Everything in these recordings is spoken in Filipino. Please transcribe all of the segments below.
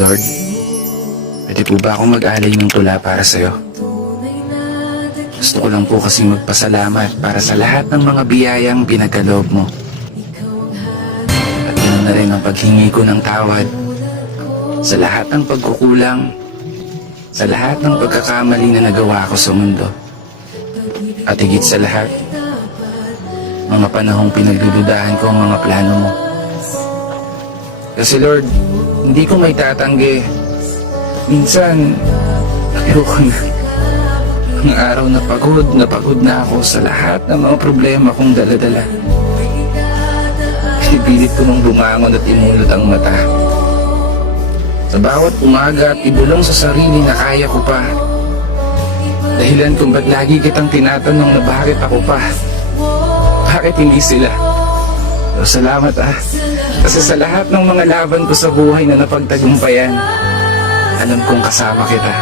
Lord, pwede po ba akong mag-alay ng tula para sa'yo? Gusto ko lang po kasi magpasalamat para sa lahat ng mga biyayang pinagkaloob mo. At yun na rin ang paghingi ko ng tawad sa lahat ng pagkukulang, sa lahat ng pagkakamali na nagawa ko sa mundo. At higit sa lahat, mga panahong pinagdududahan ko ang mga plano mo. Kasi Lord, hindi ko may tatanggi. Minsan, ayoko na. Ang araw na pagod na ako sa lahat ng mga problema kong daladala. Pinipilit ko mong bumangon at imulot ang mata. Sa bawat umaga at ibulong sa sarili na kaya ko pa. Dahilan kung ba't lagi kitang tinatanong na bakit ako pa. Bakit hindi sila? Pero salamat kasi sa lahat ng mga laban ko sa buhay na napagtagumpayan, alam kong kasama kita.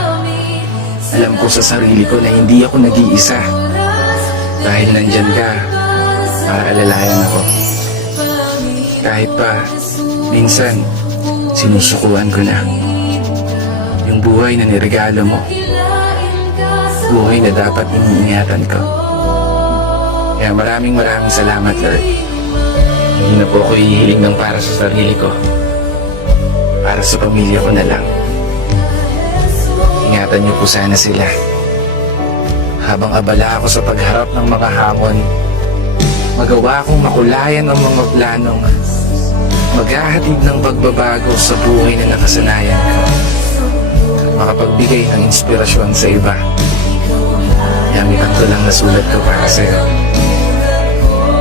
Alam ko sa sarili ko na hindi ako nag-iisa. Dahil nandyan ka, para alalayan ako. Kahit pa, minsan, sinusukuan ko na. Yung buhay na niregalo mo. Buhay na dapat iniingatan ko. Kaya maraming salamat, Lord. Hindi na po ako hihiling ng para sa sarili ko. Para sa pamilya ko na lang. Ingatan niyo po sana sila. Habang abala ako sa pagharap ng mga hamon, magawa kong makulayan ang mga planong maghahatid ng pagbabago sa buhay na nakasanayan ko. Makapagbigay ng inspirasyon sa iba. Gamitan ko lang na sulat ko para sa'yo.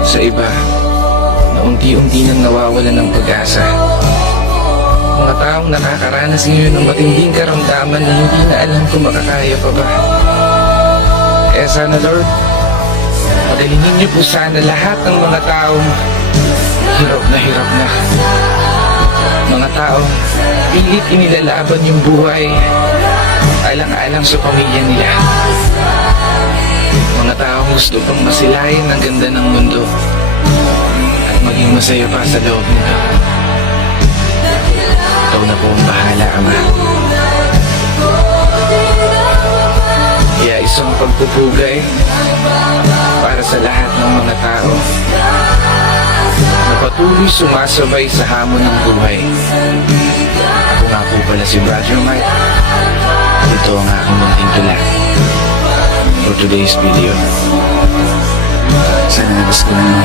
Sa iba, na unti-unti nang nawawalan ng pag-asa. Mga taong nakakaranas ngayon ng matinding karamdaman na hindi na alam kung makakaya pa ba. Kaya sana Lord, padalinin niyo po sana lahat ng mga taong hirap na. Mga taong pilit inilalaban yung buhay, alang-alang sa pamilya nila. Mga taong gusto pang masilayan ang ganda ng mundo at maging masaya pa sa loob nito. Ikaw na po ang bahala, Ama. Kaya isang pagpupugay para sa lahat ng mga tao na patuloy sumasabay sa hamon ng buhay. Ako nga po pala si Brother Mike. Ito ang aking munting tula for today's video. Sana nagustuhan mo.